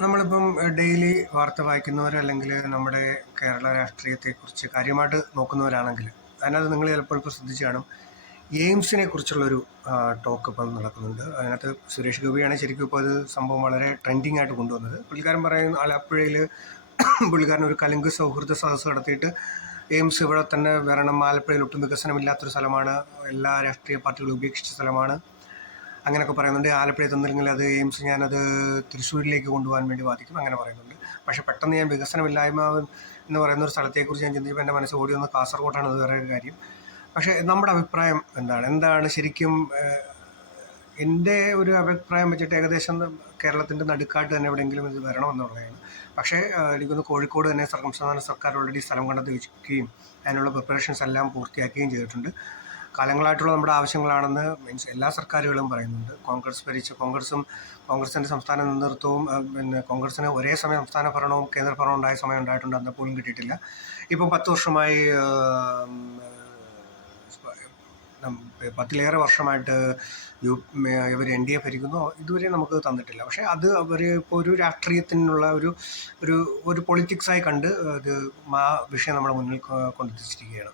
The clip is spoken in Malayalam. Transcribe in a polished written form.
നമ്മളിപ്പം ഡെയിലി വാർത്ത വായിക്കുന്നവരോ അല്ലെങ്കിൽ നമ്മുടെ കേരള രാഷ്ട്രീയത്തെക്കുറിച്ച് കാര്യമായിട്ട് നോക്കുന്നവരാണെങ്കിൽ അതിനകത്ത് നിങ്ങൾ ചിലപ്പോൾ ഇപ്പോൾ ശ്രദ്ധിച്ച് കാണും. എയിംസിനെ കുറിച്ചുള്ളൊരു ടോക്ക് ഇപ്പം നടക്കുന്നുണ്ട്. അതിനകത്ത് സുരേഷ് ഗോപിയാണ് ശരിക്കും ഇപ്പോൾ അത് സംഭവം വളരെ ട്രെൻഡിങ് ആയിട്ട് കൊണ്ടുവന്നത്. പുള്ളിക്കാരൻ പറയുന്ന ആലപ്പുഴയിൽ പുള്ളിക്കാരൻ ഒരു കലുങ്ക് സൗഹൃദ സദസ്സ് നടത്തിയിട്ട് എയിംസ് ഇവിടെ തന്നെ വരണം, ആലപ്പുഴയിൽ ഒട്ടും വികസനമില്ലാത്തൊരു സ്ഥലമാണ്, എല്ലാ രാഷ്ട്രീയ പാർട്ടികളും ഉപേക്ഷിച്ച സ്ഥലമാണ്, അങ്ങനെയൊക്കെ പറയുന്നുണ്ട്. ആലപ്പുഴയിൽ തന്നില്ലെങ്കിൽ അത് എയിംസ് ഞാനത് തൃശ്ശൂരിലേക്ക് കൊണ്ടുപോകാൻ വേണ്ടി വാദിക്കും, അങ്ങനെ പറയുന്നുണ്ട്. പക്ഷേ പെട്ടെന്ന് ഞാൻ വികസനമില്ലായ്മ എന്ന് പറയുന്ന ഒരു സ്ഥലത്തെക്കുറിച്ച് ഞാൻ ചിന്തിച്ചപ്പോൾ എൻ്റെ മനസ്സ് ഓടി വന്നത് കാസർഗോഡാണ്. അത് വേറെ ഒരു കാര്യം. പക്ഷേ നമ്മുടെ അഭിപ്രായം എന്താണ് ശരിക്കും? എൻ്റെ ഒരു അഭിപ്രായം വെച്ചിട്ട് ഏകദേശം കേരളത്തിൻ്റെ നടുക്കാട്ട് തന്നെ എവിടെയെങ്കിലും ഇത് വരണമെന്നുള്ളതാണ്. പക്ഷേ എനിക്കൊന്ന് കോഴിക്കോട് തന്നെ സംസ്ഥാന സർക്കാർ ഓൾറെഡി സ്ഥലം കണ്ടെത്തി വെക്കുകയും അതിനുള്ള പ്രിപ്പറേഷൻസ് എല്ലാം പൂർത്തിയാക്കുകയും ചെയ്തിട്ടുണ്ട്. കാലങ്ങളായിട്ടുള്ള നമ്മുടെ ആവശ്യങ്ങളാണെന്ന് മീൻസ് എല്ലാ സർക്കാരുകളും പറയുന്നുണ്ട്. കോൺഗ്രസിൻ്റെ സംസ്ഥാന നേതൃത്വവും പിന്നെ കോൺഗ്രസിന് ഒരേ സമയം സംസ്ഥാന ഭരണവും കേന്ദ്ര ഭരണവും ഉണ്ടായ സമയം ഉണ്ടായിട്ടുണ്ട്. അന്ന് പോലും കിട്ടിയിട്ടില്ല. ഇപ്പം 10 വർഷമായി 10ലേറെ വർഷമായിട്ട് ഇവർ എൻ ഡി എ ഭരിക്കുന്നു. ഇതുവരെ നമുക്ക് തന്നിട്ടില്ല. പക്ഷേ അത് അവർ ഇപ്പോൾ ഒരു രാഷ്ട്രീയത്തിനുള്ള ഒരു പൊളിറ്റിക്സായി കണ്ട് അത് വിഷയം നമ്മുടെ മുന്നിൽ കൊണ്ടെത്തിച്ചിരിക്കുകയാണ്.